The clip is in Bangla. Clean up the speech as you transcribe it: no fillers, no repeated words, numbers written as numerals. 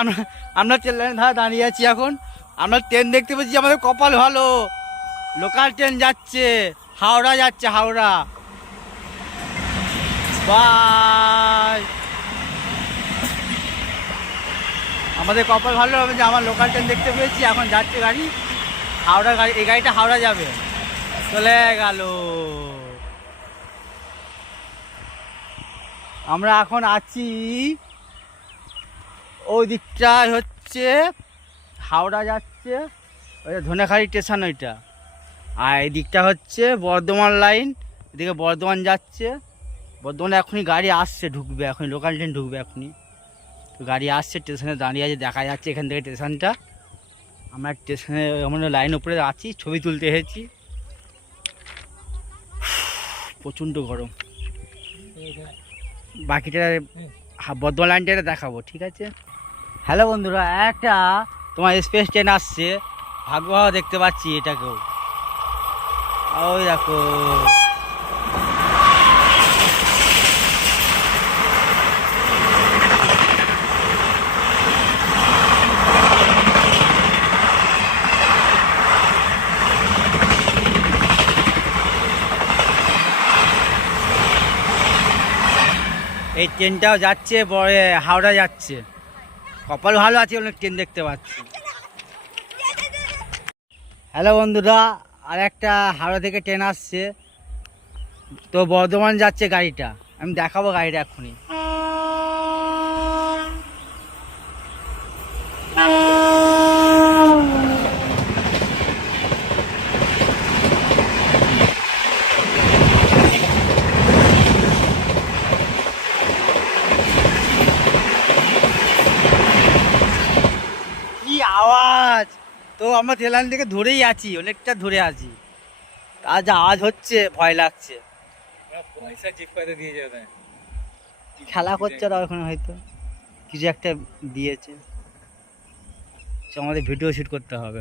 আমরা আমরা ট্রেন লাইনের ধারে দাঁড়িয়ে আছি এখন। আমরা ট্রেন দেখতে পেয়েছি, আমাদের কপাল ভালো। লোকাল ট্রেন যাচ্ছে, হাওড়া যাচ্ছে, হাওড়া। বাই। আমাদের কপাল ভালো হবে যে আমার লোকাল ট্রেন দেখতে পেয়েছি, এখন যাচ্ছে গাড়ি, হাওড়া গাড়ি। এই গাড়িটা হাওড়া যাবে। চলে গেল। আমরা এখন আছি ওই দিকটায় হচ্ছে হাওড়া যাচ্ছে, ওই ধনেখালি স্টেশন ওইটা। আর এই দিকটা হচ্ছে বর্ধমান লাইন, এদিকে বর্ধমান যাচ্ছে। বর্ধমানে এখনই গাড়ি আসছে, ঢুকবে এখনই, লোকাল ট্রেন ঢুকবে এখনই। তো গাড়ি আসছে, স্টেশনে দাঁড়িয়ে আছে, দেখা যাচ্ছে এখান থেকে স্টেশনটা। আমরা স্টেশনে আমরা লাইন উপরে আছি, ছবি তুলতে এসেছি। প্রচণ্ড গরম। বাকিটা বর্ধমান লাইনটা দেখাবো, ঠিক আছে। হ্যালো বন্ধুরা, একটা তোমার এক্সপ্রেস ট্রেন আসছে, ভাগ্য ভালো দেখতে পাচ্ছি এটাকেও। ওই দেখো, এই ট্রেনটাও যাচ্ছে, হাওড়া যাচ্ছে। কপাল ভালো আছে, অনেক ট্রেন দেখতে পাচ্ছি। হ্যালো বন্ধুরা, আর একটা হাওড়া থেকে ট্রেন আসছে, তো বর্ধমান যাচ্ছে গাড়িটা। আমি দেখাবো গাড়িটা এক্ষুনি। কি আওয়াজ! তো আমরা ট্রেন লাইন থেকে ধরেই আছি, অনেকটা ধরে আছি। আজ আওয়াজ হচ্ছে, ভয় লাগছে। পয়সা চেক করে দিয়ে যাবে। খেলা করছে ওরা ওখানে, হয়তো কিছু একটা দিয়েছে। তো আমাদের ভিডিও শুট করতে হবে।